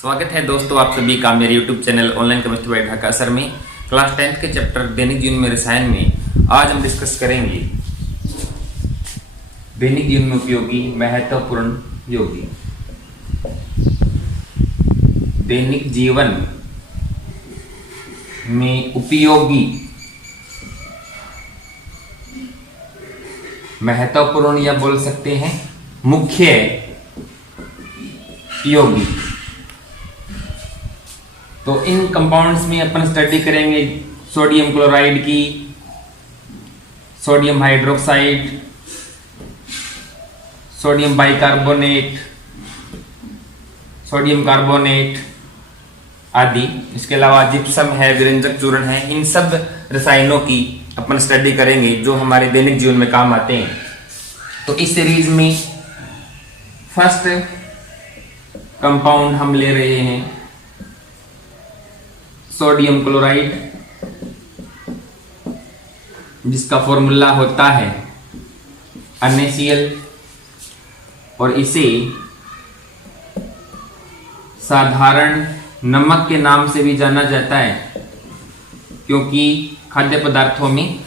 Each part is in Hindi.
स्वागत है दोस्तों आप सभी का मेरे YouTube channel online chemistry bye Dhaka sir में। क्लास 10th के चैप्टर दैनिक जीवन में रसायन में आज हम डिस्कस करेंगे दैनिक जीवन में उपयोगी महत्वपूर्ण यौगिक। दैनिक जीवन में उपयोगी महत्वपूर्ण या बोल सकते हैं मुख्य यौगिक। तो इन कंपाउंड्स में अपन स्टडी करेंगे सोडियम क्लोराइड की, sodium hydroxide, sodium bicarbonate, sodium carbonate आदि। इसके अलावा जिप्सम है, विरंजक चूर्ण है, इन सब रसायनों की अपन स्टडी करेंगे जो हमारे दैनिक जीवन में काम आते हैं। तो इस सीरीज में फर्स्ट कंपाउंड हम ले रहे हैं सोडियम क्लोराइड, जिसका फॉर्मूला होता है NaCl और इसे साधारण नमक के नाम से भी जाना जाता है, क्योंकि खाद्य पदार्थों में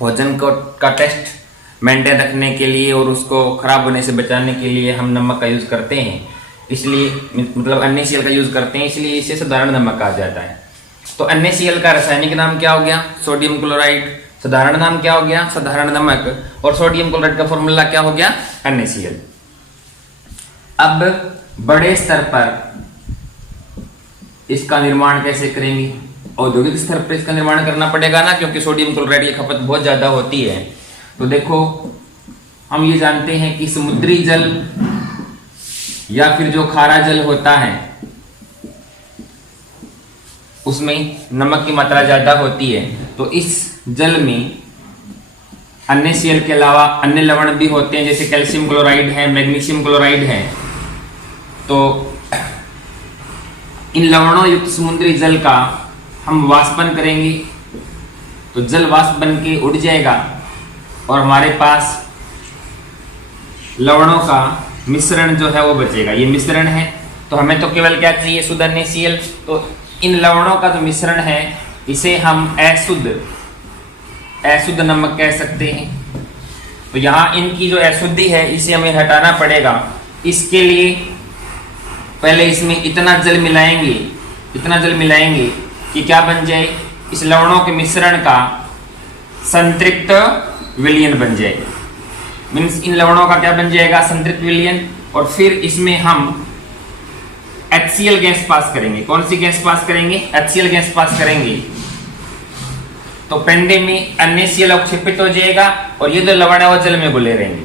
भोजन का टेस्ट मेंटेन रखने के लिए और उसको खराब होने से बचाने के लिए हम नमक का यूज करते हैं, इसलिए मतलब NaCl का यूज करते हैं, इसलिए इसे साधारण नमक कहा जाता है। तो NaCl का रासायनिक नाम क्या हो गया? Sodium chloride. साधारण नाम क्या हो गया? साधारण नमक। और सोडियम क्लोराइड का फॉर्मूला क्या हो गया? NaCl। अब बड़े स्तर पर इसका निर्माण कैसे करेंगे? औद्योगिक स्तर पर इसका निर्माण करना पड़ेगा ना, क्योंकि सोडियम क्लोराइड की खपत बहुत ज्यादा होती है। तो देखो, हम ये जानते हैं कि समुद्री जल या फिर जो खारा जल होता है उसमें नमक की मात्रा ज्यादा होती है। तो इस जल में NaCl के अलावा अन्य लवण भी होते हैं, जैसे कैल्शियम क्लोराइड है, मैग्नीशियम क्लोराइड है। तो इन लवणों युक्त समुद्री जल का हम वाष्पन करेंगे तो जल वाष्प बन के उड़ जाएगा और हमारे पास लवणों का मिश्रण जो है वो बचेगा। ये मिश्रण है, तो हमें तो केवल क्या चाहिए? शुद्ध NaCl। तो इन लवणों का जो मिश्रण है इसे हम अशुद्ध नमक कह सकते हैं। तो यहाँ इनकी जो अशुद्धि है इसे हमें हटाना पड़ेगा। इसके लिए पहले इसमें इतना जल मिलाएंगे कि क्या बन जाए? इस लवणों के मिश्रण का संतृप्त विलयन बन जाएगा। मीन्स इन लवणों का क्या बन जाएगा? संतृप्त विलयन। और फिर इसमें हम HCl गैस पास करेंगे। कौन सी गैस पास करेंगे? HCl गैस पास करेंगे। तो पेंडे में NaCl अवक्षेपित हो जाएगा और ये जो लवण है वो जल में घुले रहेंगे।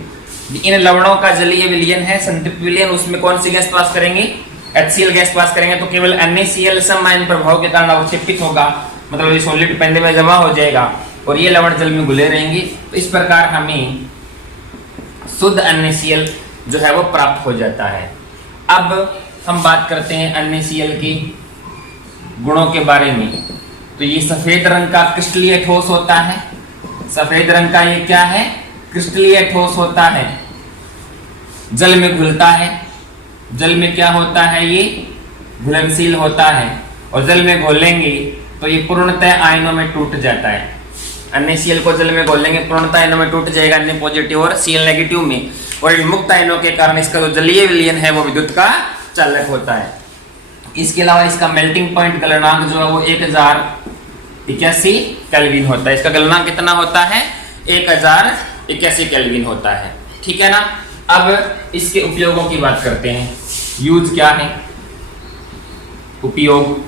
इन लवणों का जलीय विलयन है, संतृप्त विलयन, उसमें कौन सी गैस पास करेंगे? HCl गैस पास करेंगे। तो केवल NaCl सम आयन प्रभाव के कारण अवक्षेपित होगा, मतलब ये सॉलिड पेंडे में जमा हो जाएगा और ये लवण जल में घुले रहेंगे। तो इस प्रकार हमें शुद्ध NaCl जो है वो प्राप्त हो जाता है। अब हम बात करते हैं NaCl के गुणों के बारे में। तो ये सफेद रंग का क्रिस्टलीय ठोस होता है। सफेद रंग का ये क्या है? क्रिस्टलीय ठोस होता है। जल में घुलता है। जल में क्या होता है? ये घुलनशील होता है और जल में घोलेंगे तो ये पूर्णतः आयनों में टूट जाता है। NaCl को जल में घोलेंगे पूर्णतः आयनों में टूट जाएगा, Na पॉजिटिव और Cl नेगेटिव में। और इन मुक्त आयनों के कारण इसका जो जलीय विलयन है वो विद्युत का चालक होता है। इसके अलावा इसका मेल्टिंग पॉइंट गलनांक जो है वो 1081 केल्विन होता है। इसका गलनांक कितना होता है? 1081 केल्विन होता है। ठीक है ना। अब इसके उपयोगों की बात करते हैं। यूज क्या है? उपयोग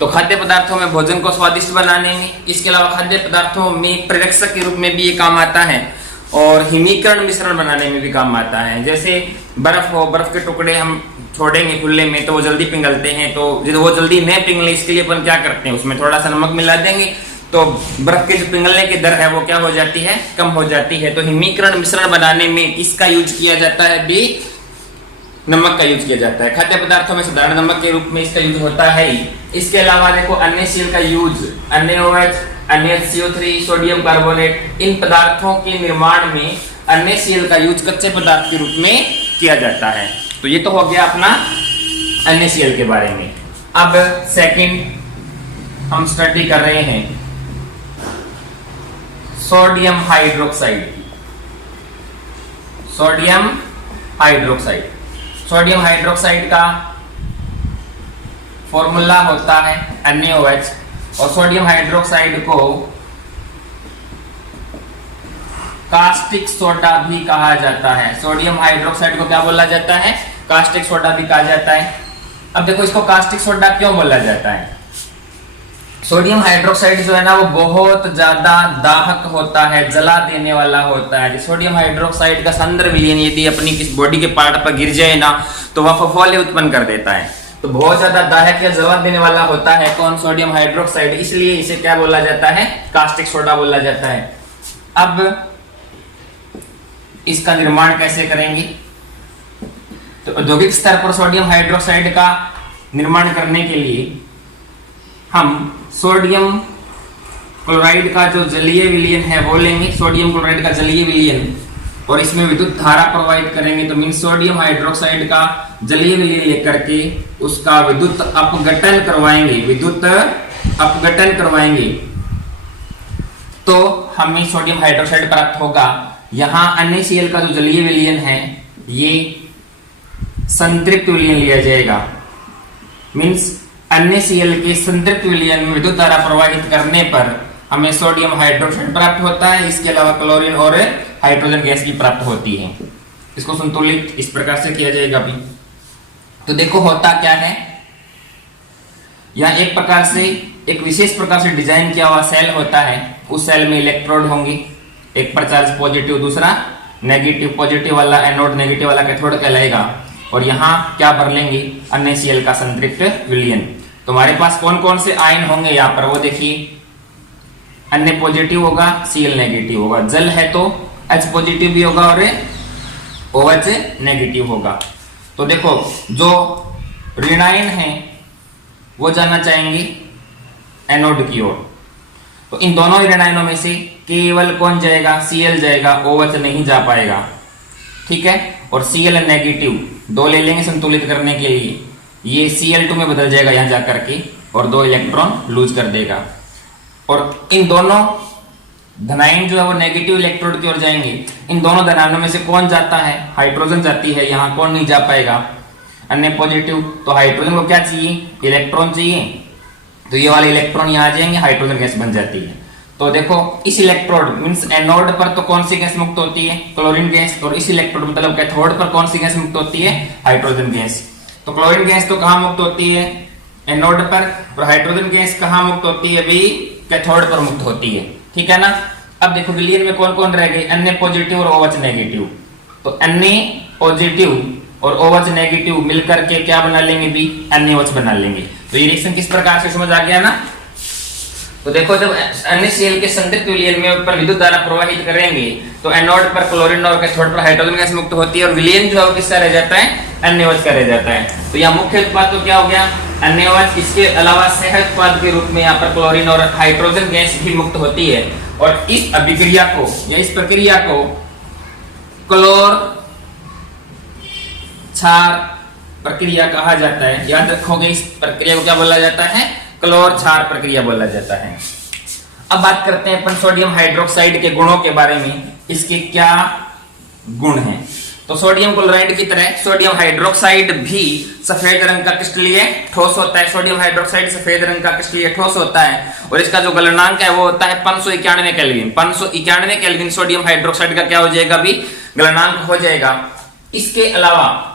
तो खाद्य पदार्थों में भोजन को स्वादिष्ट बनाने में, इसके अलावा खाद्य पदार्थों में प्रेरक के रूप में भी ये काम आता है और हिमीकरण मिश्रण बनाने में भी काम आता है। जैसे बर्फ हो, बर्फ के टुकड़े हम छोड़ेंगे खुले में तो वो जल्दी पिघलते हैं। तो जो वो जल्दी नहीं पिघले इसके लिए अपन क्या करते हैं? उसमें थोड़ा सा नमक मिला देंगे तो बर्फ के जो पिघलने की दर है वो क्या हो जाती है? कम हो जाती है। तो हिमीकरण मिश्रण बनाने में किसका यूज किया जाता है? भी नमक का यूज किया जाता है। खाद्य पदार्थों में साधारण नमक के रूप में इसका यूज होता है ही। इसके अलावा देखो NaCl का use NaOH, NaCO3, sodium carbonate, इन पदार्थों के निर्माण में NaCl का यूज कच्चे पदार्थ के रूप में किया जाता है। तो ये तो हो गया अपना NaCl के बारे में। अब सेकंड हम स्टडी कर रहे हैं sodium hydroxide. Sodium hydroxide, sodium hydroxide का फॉर्मूला होता है NaOH, और सोडियम हाइड्रोक्साइड को कास्टिक सोडा भी कहा जाता है। सोडियम हाइड्रोक्साइड को क्या बोला जाता है? कास्टिक सोडा भी कहा जाता है। अब देखो इसको कास्टिक सोडा क्यों बोला जाता है? सोडियम हाइड्रोक्साइड जो है ना वो बहुत ज्यादा दाहक होता है, जला देने वाला होता है। सोडियम हाइड्रोक्साइड का सांद्र विलयन यदि अपनी किस बॉडी के पार्ट पर गिर जाए ना तो वह फफोले उत्पन्न कर देता है। तो बहुत ज्यादा दाहक या जला देने वाला होता है कौन? Sodium hydroxide. इसलिए इसे क्या बोला जाता है? कास्टिक सोडा बोला जाता है। अब इसका निर्माण कैसे करेंगे? तो औद्योगिक स्तर पर सोडियम हाइड्रोक्साइड का निर्माण करने के लिए हम सोडियम क्लोराइड का जो जलीय विलयन है वो लेंगे, सोडियम क्लोराइड का जलीय विलयन, और इसमें विद्युत धारा प्रवाहित करेंगे। तो मीन सोडियम हाइड्रोक्साइड का जलीय विलयन लेकर के उसका विद्युत अपघटन करवाएंगे, विद्युत अपघटन करवाएंगे तो हमें सोडियम हाइड्रोक्साइड प्राप्त होगा। यहां NaCl का जो जलीय विलयन है ये संतृप्त विलयन लिया जाएगा। मींस NaCl के संतृप्त विलयन में विद्युत धारा प्रवाहित करने पर हमें सोडियम हाइड्रोक्साइड प्राप्त होता है। इसके अलावा क्लोरीन और हाइड्रोजन गैस भी प्राप्त होती है। इसको संतुलित इस प्रकार से किया जाएगा अभी। तो देखो होता क्या है, यहां एक प्रकार से एक विशेष प्रकार से डिजाइन किया हुआ सेल होता है। उस सेल में इलेक्ट्रोड होंगे, एक पर चार्ज पॉजिटिव, दूसरा नेगेटिव। पॉजिटिव वाला एनोड, नेगेटिव वाला कैथोड कहलाएगा। और यहाँ क्या भर लेंगे? NaCl का संतृप्त विलयन। तो हमारे पास कौन कौन से आयन होंगे यहाँ पर वो देखिए। Na पॉजिटिव होगा, Cl नेगेटिव होगा। जल है तो H पॉजिटिव भी होगा और OH नेगेटिव होगा। तो देखो जो ऋणायन है वो जाना चाहेंगे एनोड की ओर। तो इन दोनों ऋणायनों में से केवल कौन जाएगा? Cl जाएगा, OH नहीं जा पाएगा। ठीक है। और Cl नेगेटिव दो ले लेंगे संतुलित करने के लिए, ये Cl2 में बदल जाएगा यहां जाकर के और 2 इलेक्ट्रॉन लूज कर देगा। और इन दोनों धनायन जो है वो नेगेटिव इलेक्ट्रोड की ओर जाएंगे। इन दोनों धनायनों में से कौन जाता है? हाइड्रोजन जाती है। यहाँ कौन नहीं जा पाएगा? अन्य पॉजिटिव। तो हाइड्रोजन को क्या चाहिए? इलेक्ट्रॉन चाहिए। तो ये वाले इलेक्ट्रॉन यहाँ आ जाएंगे, हाइड्रोजन गैस बन जाती है। तो देखो इस इलेक्ट्रोड मींस एनोड पर तो कौन सी गैस मुक्त होती है? Chlorine gas. और इस इलेक्ट्रोड मतलब कैथोड पर कौन सी गैस मुक्त होती है? Hydrogen gas. तो क्लोरीन गैस तो कहाँ मुक्त होती है? एनोड पर। और हाइड्रोजन गैस कहाँ मुक्त होती है? भी कैथोड पर मुक्त होती है। ठीक है ना। अब देखो विलयन में कौन कौन रह गए? Na पॉजिटिव और OH नेगेटिव। तो Na पॉजिटिव और OH नेगेटिव मिलकर के क्या बना लेंगे? भी NaOH बना लेंगे। तो ये रिएक्शन किस प्रकार से समझ आ गया ना। तो देखो जब NaCl के संतृप्त विलयन में ऊपर विद्युत धारा प्रवाहित करेंगे तो एनोड पर क्लोरीन और कैथोड पर हाइड्रोजन गैस मुक्त होती है और विलयन जो है किसका रह जाता है? NaOH का रह जाता है। तो यहाँ मुख्य उत्पाद तो क्या हो गया? NaOH। इसके अलावा सह उत्पाद के रूप में यहाँ पर क्लोरीन और हाइड्रोजन गैस भी मुक्त होती है। और इस अभिक्रिया को या इस प्रक्रिया को क्लोर क्षार प्रक्रिया कहा जाता है। याद रखोगे इस प्रक्रिया को क्या बोला जाता है? क्लोर क्षार प्रक्रिया बोला जाता है। अब बात करते हैं अपन सोडियम हाइड्रोक्साइड के गुणों के बारे में। इसके क्या गुण हैं? तो सोडियम क्लोराइड की तरह सोडियम हाइड्रोक्साइड भी सफेद रंग का क्रिस्टलीय ठोस होता है। सोडियम हाइड्रोक्साइड सफेद रंग का क्रिस्टलीय ठोस होता है और इसका जो गलनांक है वो होता है 591 केल्विन। 591 केल्विन सोडियम हाइड्रोक्साइड का क्या हो जाएगा? भी गलनांक हो जाएगा। इसके अलावा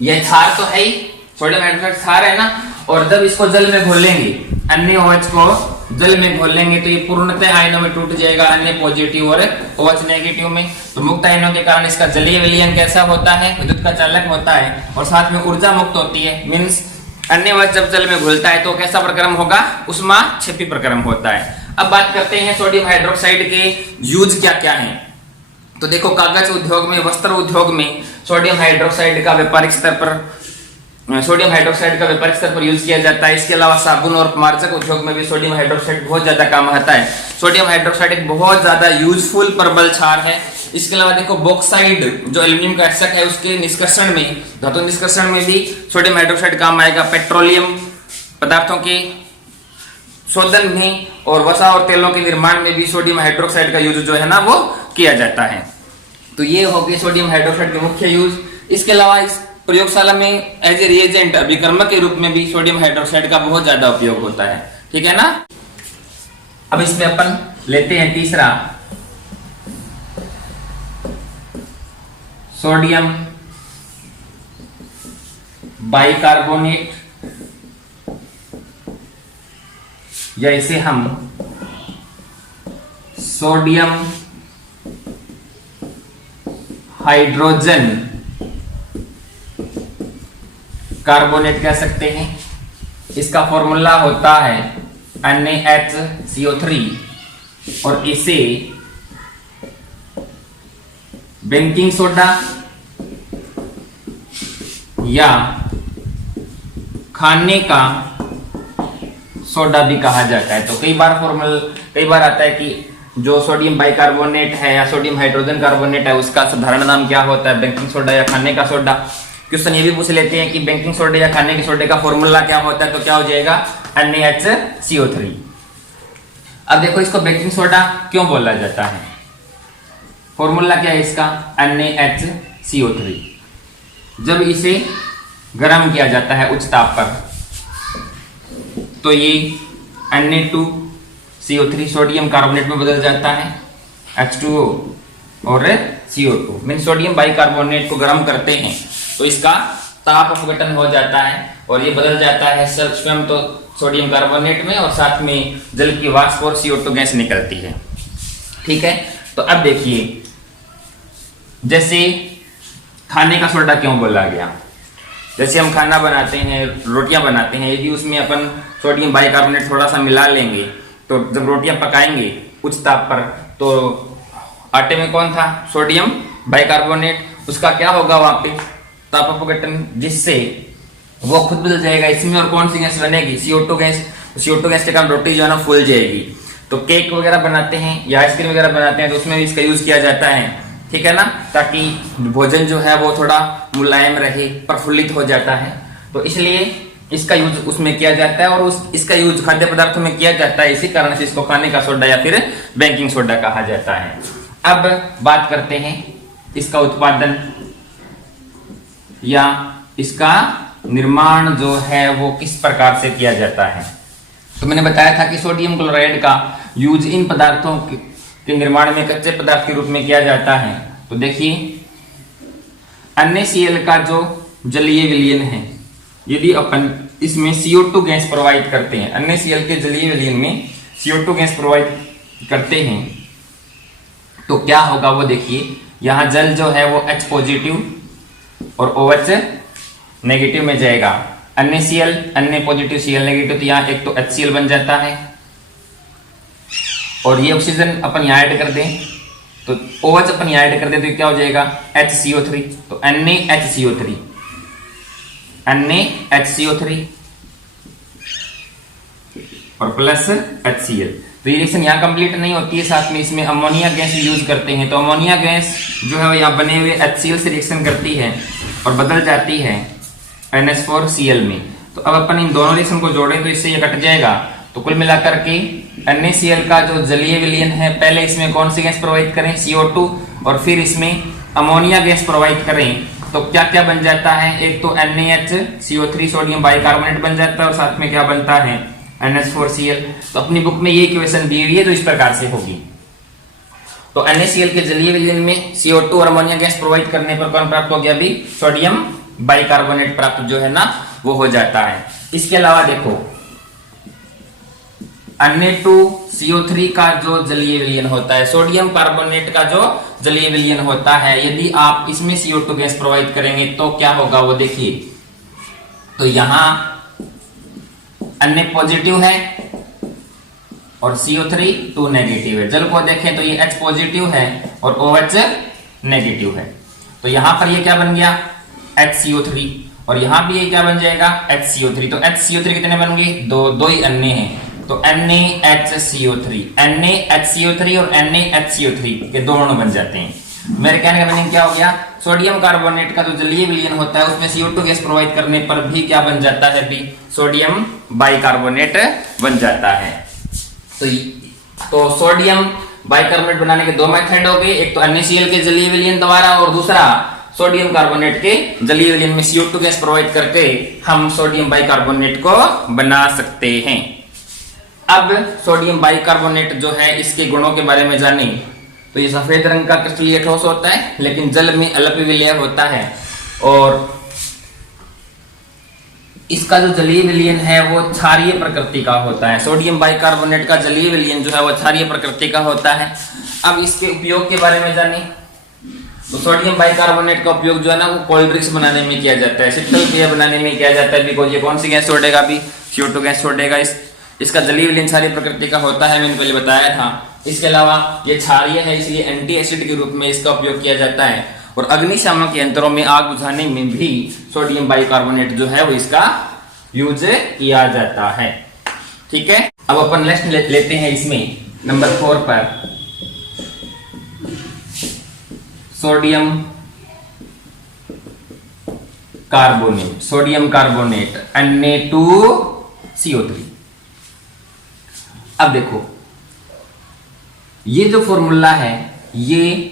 यह क्षार तो है ही, सोडियम हाइड्रोक्साइड क्षार है ना। और जब इसको जल में घोलेंगे, NaOH को जल में घोलेंगे तो ये पूर्णतः आयनों में टूट जाएगा, Na पॉजिटिव और OH नेगेटिव में। तो मुक्त आयनों के कारण इसका जलीय विलयन कैसा होता है? विद्युत का चालक होता है और साथ में ऊर्जा मुक्त होती है। मींस NaOH जब जल में घुलता है तो कैसा प्रक्रम होगा? ऊष्माक्षेपी प्रक्रम होता है। अब बात करते हैं सोडियम हाइड्रोक्साइड के यूज क्या क्या है। तो देखो कागज उद्योग में, वस्त्र उद्योग में सोडियम हाइड्रोक्साइड का व्यापारिक स्तर पर यूज किया जाता है। इसके अलावा साबुन और मार्जक उद्योग में भी सोडियम हाइड्रोक्साइड बहुत ज्यादा काम आता है। सोडियम हाइड्रोक्साइड एक बहुत ज्यादा यूजफुल प्रबल क्षार है। इसके अलावा देखो बॉक्साइड जो एल्यूमिनियम का एस्टक है उसके निष्कर्षण में, धातु निष्कर्षण में भी सोडियम हाइड्रोक्साइड काम आएगा। पेट्रोलियम पदार्थों के शोधन में और वसा और तेलों के निर्माण में भी सोडियम हाइड्रोक्साइड का यूज जो है ना वो किया जाता है। तो ये हो गए सोडियम हाइड्रोक्साइड के मुख्य यूज। इसके अलावा इस प्रयोगशाला में एज ए रिएजेंट अभिकर्मक के रूप में भी सोडियम हाइड्रोक्साइड का बहुत ज्यादा उपयोग होता है, ठीक है ना। अब इसमें अपन लेते हैं तीसरा, सोडियम बाइकार्बोनेट, या इसे हम सोडियम हाइड्रोजन कार्बोनेट कह सकते हैं। इसका फॉर्मूला होता है NaHCO3 और इसे बेकिंग सोडा या खाने का सोडा भी कहा जाता है। तो कई बार आता है कि जो सोडियम बाइकार्बोनेट है या सोडियम हाइड्रोजन कार्बोनेट है उसका साधारण नाम क्या होता है, बेकिंग सोडा या खाने का सोडा। क्वेश्चन ये भी पूछ लेते हैं कि बेकिंग सोडा या खाने के सोडे का फॉर्मूला क्या होता है, तो क्या हो जाएगा NaHCO3। अब देखो इसको बेकिंग सोडा क्यों बोला जाता है, फॉर्मूला क्या है इसका NaHCO3। जब इसे गर्म किया जाता है उच्च ताप पर तो ये Na2CO3 सोडियम कार्बोनेट में बदल जाता है, H2O और CO2 मीन सोडियम बाइकार्बोनेट को गर्म करते हैं तो इसका ताप अपघटन हो जाता है और ये बदल जाता है स्वयं तो सोडियम कार्बोनेट में और साथ में जल की वाष्प और CO2 गैस निकलती है, ठीक है। तो अब देखिए जैसे खाने का सोडा क्यों बोला गया, जैसे हम खाना बनाते हैं, रोटियां बनाते हैं, यदि उसमें अपन सोडियम बाइकार्बोनेट थोड़ा सा मिला लेंगे तो जब रोटियां पकाएंगे उच्च ताप पर तो आटे में कौन था, सोडियम बाइकार्बोनेट, उसका क्या होगा वहां पे ताप अपघटन, जिससे वो खुद बदल जाएगा इसमें और कौन सी गैस बनेगी, CO2 गैस। CO2 गैस के कारण रोटी जो है ना फूल जाएगी। तो केक वगैरह बनाते हैं या आइसक्रीम वगैरह बनाते हैं तो उसमें भी इसका यूज किया जाता है, ठीक है ना, ताकि भोजन जो है वो थोड़ा मुलायम रहे, प्रफुल्लित हो जाता है। तो इसलिए इसका यूज उसमें किया जाता है और इसका यूज खाद्य पदार्थों में किया जाता है, इसी कारण से इसको खाने का सोडा या फिर बेकिंग सोडा कहा जाता है। अब बात करते हैं इसका उत्पादन या इसका निर्माण जो है वो किस प्रकार से किया जाता है। तो मैंने बताया था कि सोडियम क्लोराइड का यूज इन पदार्थों के निर्माण में कच्चे पदार्थ के रूप में किया जाता है। तो देखिए NaCl का जो जलीय विलयन है, यदि अपन इसमें CO2 गैस प्रोवाइड करते हैं, NaCl के जलीय विलयन में CO2 गैस प्रोवाइड करते हैं तो क्या होगा वो देखिए, यहां जल जो है वो H पॉजिटिव और OH नेगेटिव में जाएगा। NaCl Na positive Cl negative, तो यहाँ एक तो HCl बन जाता है और ये ऑक्सीजन अपन यहाँ ऐड कर दें तो OH अपन यहाँ ऐड कर दें तो क्या हो जाएगा HCO3। तो NaHCO3 और प्लस HCl। तो ये रिएक्शन यहाँ कंप्लीट नहीं होती है, साथ में इसमें अमोनिया गैस यूज करते हैं। तो अमोनिया गैस जो है यहाँ बने हुए HCl से रिएक्शन करती है और बदल जाती है NH4Cl में। तो अब अपन इन दोनों रिएक्शन को जोड़ें तो इससे ये कट जाएगा। तो कुल मिलाकर के NaCl का जो जलीय विलयन है, पहले इसमें कौन सी गैस प्रोवाइड करें, CO2, और फिर इसमें अमोनिया गैस प्रोवाइड करें तो क्या क्या बन जाता है, एक तो NaHCO3 सोडियम बाइकार्बोनेट बन जाता है और साथ में क्या बनता है NH4Cl। तो अपनी बुक में ये इक्वेशन दी हुई है जो इस प्रकार से होगी। तो NaCl के जलीय विलयन में CO2 और अमोनिया गैस प्रोवाइड करने पर कौन प्राप्त हो गया, अभी सोडियम बाइकार्बोनेट प्राप्त जो है ना वो हो जाता है। इसके अलावा देखो Na2CO3 का जो जलीय विलयन होता है, सोडियम कार्बोनेट का जो जलीय विलयन होता है, यदि आप इसमें CO2 गैस प्रोवाइड करेंगे तो क्या होगा वो देखिए। तो यहां Na पॉजिटिव है और CO3 2 नेगेटिव है। जल को देखें तो ये H पॉजिटिव है और OH नेगेटिव है। तो यहां पर ये क्या बन गया HCO3 और यहां भी ये क्या बन जाएगा HCO3। तो HCO3 कितने बन गए, दो ही अन्य हैं। तो NaHCO3 और NaHCO3 के दोनों बन जाते हैं। मेरे कहने का मीनिंग क्या हो गया, सोडियम कार्बोनेट का जो जलीय विलयन होता है उसमें CO2 गैस प्रोवाइड करने पर भी क्या बन जाता है भी, सोडियम बाइकार्बोनेट बन जाता है। तो सोडियम बाइकार्बोनेट बनाने के दो मेथड हो गए, एक तो NaCl के जलीय विलयन द्वारा और दूसरा सोडियम कार्बोनेट के जलीय विलयन में CO2 गैस प्रोवाइड करके हम सोडियम बाइकार्बोनेट को बना सकते हैं। अब सोडियम बाइकार्बोनेट जो है इसके गुणों के बारे में जाने तो ये सफेद रंग का क्रिस्टलीय ठोस होता है, लेकिन जल में अल्प विलय होता है और इसका जो जलीय विलयन है वो क्षारीय प्रकृति का होता है। सोडियम बाइकार्बोनेट का जलीय विलयन जो है वो क्षारीय प्रकृति का होता है। अब इसके उपयोग के बारे में जाने तो सोडियम बाइकार्बोनेट का उपयोग जो है ना वो कोल्ड ड्रिंक्स बनाने में किया जाता है, शीतल पेय बनाने में किया जाता है। बिकॉज ये कौन सी गैस छोड़ेगा भी, CO2 गैस छोड़ेगा। इसका जलीय विलयन क्षारीय प्रकृति का होता है, मैंने पहले बताया था। इसके अलावा ये क्षारीय है इसलिए एंटी एसिड के रूप में इसका उपयोग किया जाता है और अग्निशामक यंत्रों में आग बुझाने में भी सोडियम बाइकार्बोनेट जो है वो इसका यूज किया जाता है। ठीक है, अब अपन नेक्स्ट लेते हैं इसमें नंबर 4 पर sodium carbonate, sodium carbonate Na2CO3। अब देखो ये जो फॉर्मूला है ये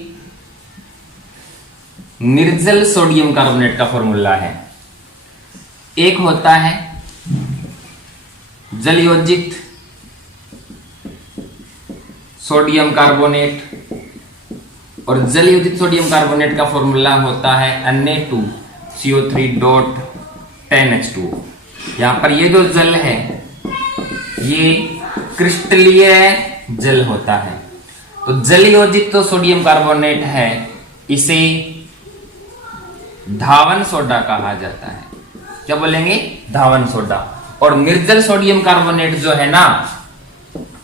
निर्जल सोडियम कार्बोनेट का फॉर्मूला है। एक होता है जलयोजित सोडियम कार्बोनेट और जलयोजित सोडियम कार्बोनेट का फॉर्मूला होता है Na2CO3.10H2। यहां पर ये जो जल है ये क्रिस्टलीय जल होता है। तो जलयोजित तो सोडियम कार्बोनेट है, इसे धावन सोडा कहा जाता है। क्या बोलेंगे, धावन सोडा। और निर्जल सोडियम कार्बोनेट जो है ना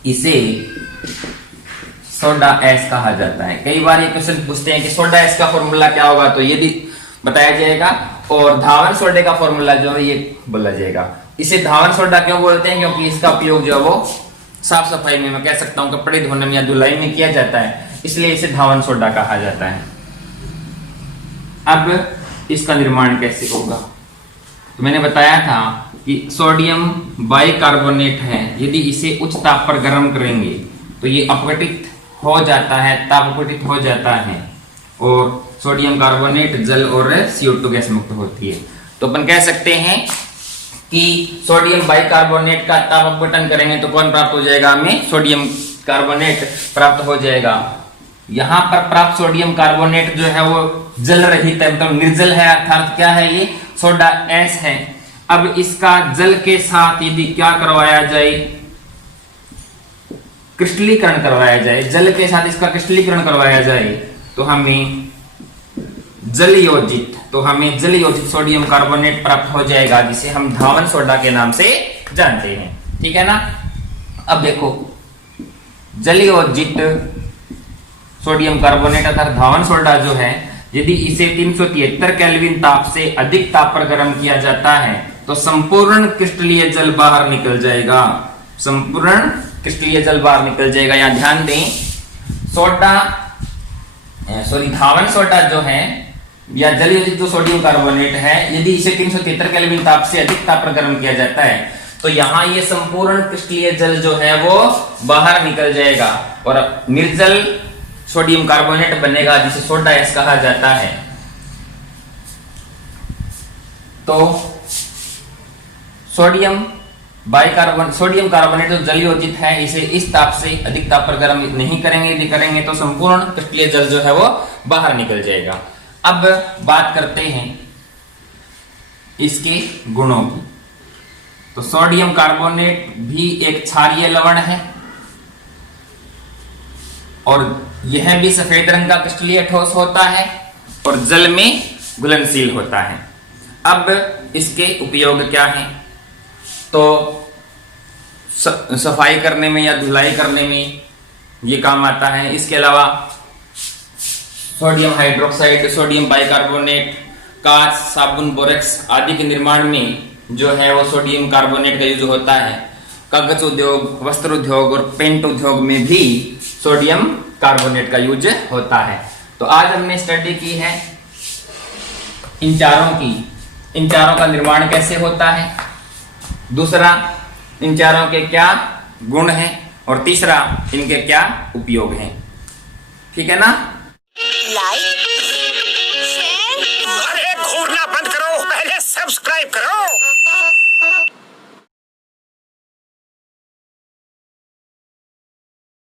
इसे सोडा एस कहा जाता है। कई बार ये क्वेश्चन पूछते हैं कि सोडा एस का फॉर्मूला क्या होगा, तो ये भी बताया जाएगा। और धावन सोडे का फॉर्मूला जो है ये बोला जाएगा। इसे धावन सोडा क्यों बोलते हैं, क्योंकि इसका उपयोग जो है वो साफ सफाई में, मैं कह सकता हूं कपड़े धोने में या धुलाई में किया जाता है, इसलिए इसे धावन सोडा कहा जाता है। अब इसका निर्माण कैसे होगा, तो मैंने बताया था कि सोडियम बाइकार्बोनेट है, यदि इसे उच्च ताप पर गर्म करेंगे तो ये अपघटित हो जाता है, ताप अपघटित हो जाता है और सोडियम कार्बोनेट जल और CO2 गैस मुक्त होती है। तो अपन कह सकते हैं कि सोडियम बाइकार्बोनेट का ताप अपघटन करेंगे तो कौन प्राप्त हो जाएगा, हमें सोडियम कार्बोनेट प्राप्त हो जाएगा। यहां पर प्राप्त सोडियम कार्बोनेट जो है वो जल रहित है, मतलब निर्जल है, अर्थात क्या है ये सोडा एस है। अब इसका जल के साथ यदि क्या करवाया जाए, क्रिस्टलीकरण करवाया जाए, जल के साथ इसका क्रिस्टलीकरण करवाया जाए तो हमें जलयोजित सोडियम कार्बोनेट प्राप्त हो जाएगा, जिसे हम धावन सोडा के नाम से जानते हैं। ठीक है ना। अब देखो जलयोजित सोडियम कार्बोनेट अर्थात धावन सोडा जो है, यदि इसे 373 केल्विन ताप से अधिक ताप पर गर्म किया जाता है तो संपूर्ण क्रिस्टलीय जल बाहर निकल जाएगा। संपूर्ण क्रिस्टलीय जल बाहर निकल जाएगा। यहां ध्यान दें, धावन सोडा जो है या जलयोजित जो सोडियम कार्बोनेट है, यदि इसे 373 केल्विन ताप से अधिक ताप पर गर्म किया जाता है तो यहां ये संपूर्ण क्रिस्टलीय जल जो है वो बाहर निकल जाएगा और निर्जल सोडियम कार्बोनेट बनेगा, जिसे सोडा एस कहा जाता है। तो सोडियम कार्बोनेट जो जलयोजित है इसे इस ताप से अधिक ताप पर गर्म नहीं करेंगे, यदि करेंगे तो संपूर्ण क्रिस्टलीय जल जो है वो बाहर निकल जाएगा। अब बात करते हैं इसके गुणों की। तो सोडियम कार्बोनेट भी एक क्षारीय लवण है और यह भी सफेद रंग का क्रिस्टलीय ठोस होता है और जल में घुलनशील होता है। अब इसके उपयोग क्या हैं, तो सफाई करने में या धुलाई करने में ये काम आता है। इसके अलावा सोडियम हाइड्रोक्साइड, सोडियम बाइकार्बोनेट, कांच, साबुन, बोरेक्स आदि के निर्माण में जो है वो सोडियम कार्बोनेट का यूज होता है। कागज उद्योग, वस्त्र उद्योग और पेंट उद्योग में भी सोडियम कार्बोनेट का यूज होता है। तो आज हमने स्टडी की है इन चारों का निर्माण कैसे होता है, दूसरा इन चारों के क्या गुण हैं, और तीसरा इनके क्या उपयोग हैं। ठीक है ना? Like, share